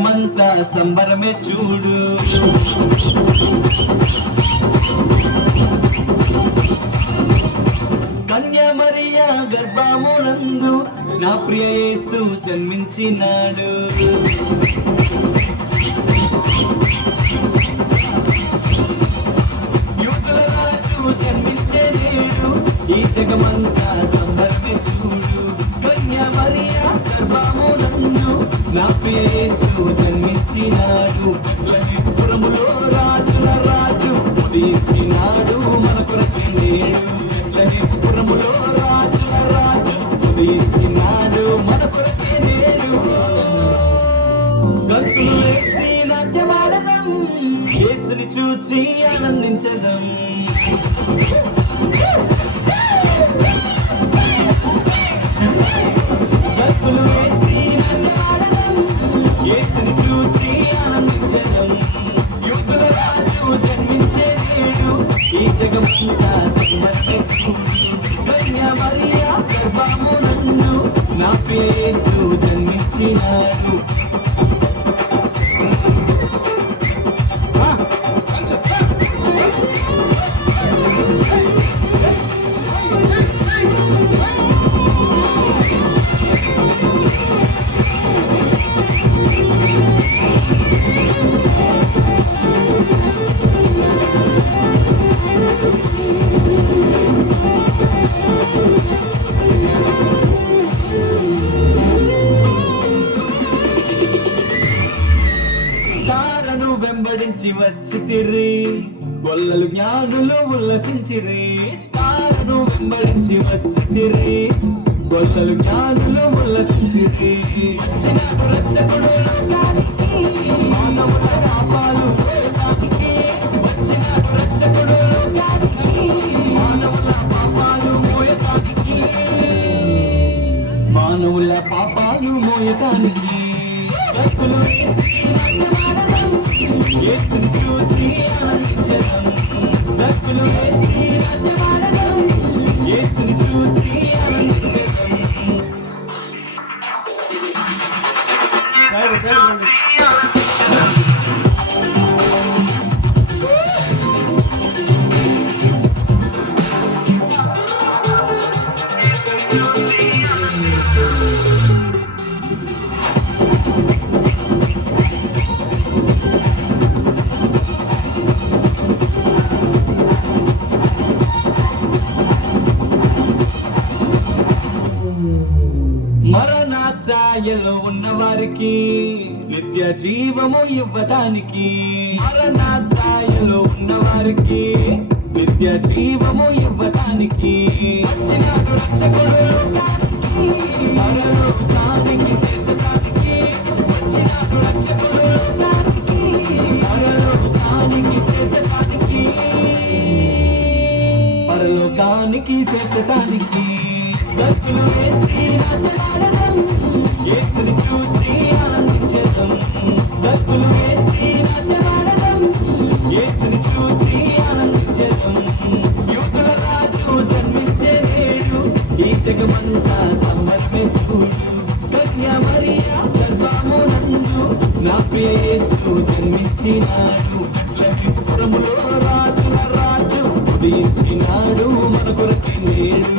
జగమంతా సంబరమే చూడు. కన్యా మరియా గర్భమునందు నా ప్రియ యేసు జన్మించినాడు. యూదుల రాజు జన్మించే నేడు ఈ జగమంతా సంబరమే చూడు. కన్యా మరియా గర్భమునందు నా ప్రియ యేసు జన్మించినాడు. పురములో రాజుల రాజు ఉదయించినాడు మన కొరకే నేడు. పురములో రాజుల రాజు ఉదయించినాడు మన కొరకే నేడు. గంతులు వేసి నాట్యమాడదాం, యేసుని చూచి ఆనందించదాం. గంతులు వేసి నాట్యమాడదాం, యేసుని చూచి ఆనందించదాం. యూదుల రాజు జన్మించే నేడు ఈ జగమంతా సంబరమే చూడు. కన్యా మరియా గర్భమునందు నా ప్రియ యేసు జన్మించినాడు. వెంబడించి వచ్చితిరి గొల్లలు జ్ఞానులు ఉల్లసించిరి. తారను వెంబడించి వచ్చితిరి గొల్లలు జ్ఞానులు ఉల్లసించిరి. వచ్చినాడు రక్షకుడు లోకానికి, మానవుల పాపాలు మోయడానికి. వచ్చినాడు రక్షకుడు లోకానికి, మానవుల పాపాలు మోయడానికి. మానవుల పాపాలు మోయడానికి. భక్తులు యేసుని చూచి ఆనందించడం. భక్తులు యేసుని చూచి ఆనందించడం. మరణఛాయలో ఉన్న వారికి నిత్య జీవము ఇవ్వడానికి. మరణఛాయలో ఉన్న వారికి నిత్య జీవము ఇవ్వడానికి. వచ్చినాడు రక్షకుడు లోకానికి, పరలోకానికి చేర్చడానికి. వచ్చినాడు రక్షకుడు లోకానికి, పరలోకానికి చేర్చడానికి. పరలోకానికి చేర్చడానికి. భక్తులు వేసి నాట్యమాడదాం, యేసుని చూచి ఆనందించదాం. భక్తులు వేసి నాట్యమాడదాం, యేసుని చూచి ఆనందించదాం. యూదుల రాజు జన్మించే నేడు ఈ జగమంతా సంబరమే చూడు. కన్యా మరియా గర్భమునందు నా ప్రియ యేసు జన్మించినాడు. పురములో రాజుల రాజు ఉదయించినాడు మన కొరకే నేడు.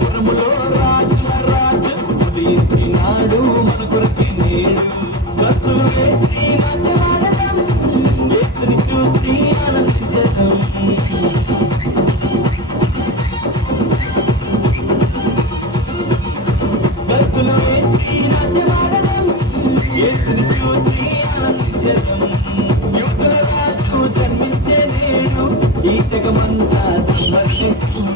పురములో రాజుల రాజు ఉదయించినాడు మన కొరకే నేడు. భక్తులు వేసి నాట్యమాడదాం, యేసుని చూచి ఆనందించదాం. భక్తులు వేసి నాట్యమాడదాం, యేసుని చూచి ఆనందించదాం. యూదుల రాజు జన్మించే నేడు ఈ జగమంతా సంబరమే చూడు.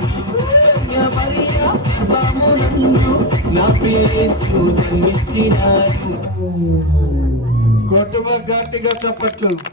కన్యా మరియా గర్భమునందు నా ప్రియ యేసు జన్మించినాడు. కొట్టుమ గట్టిగా చప్పట్లు.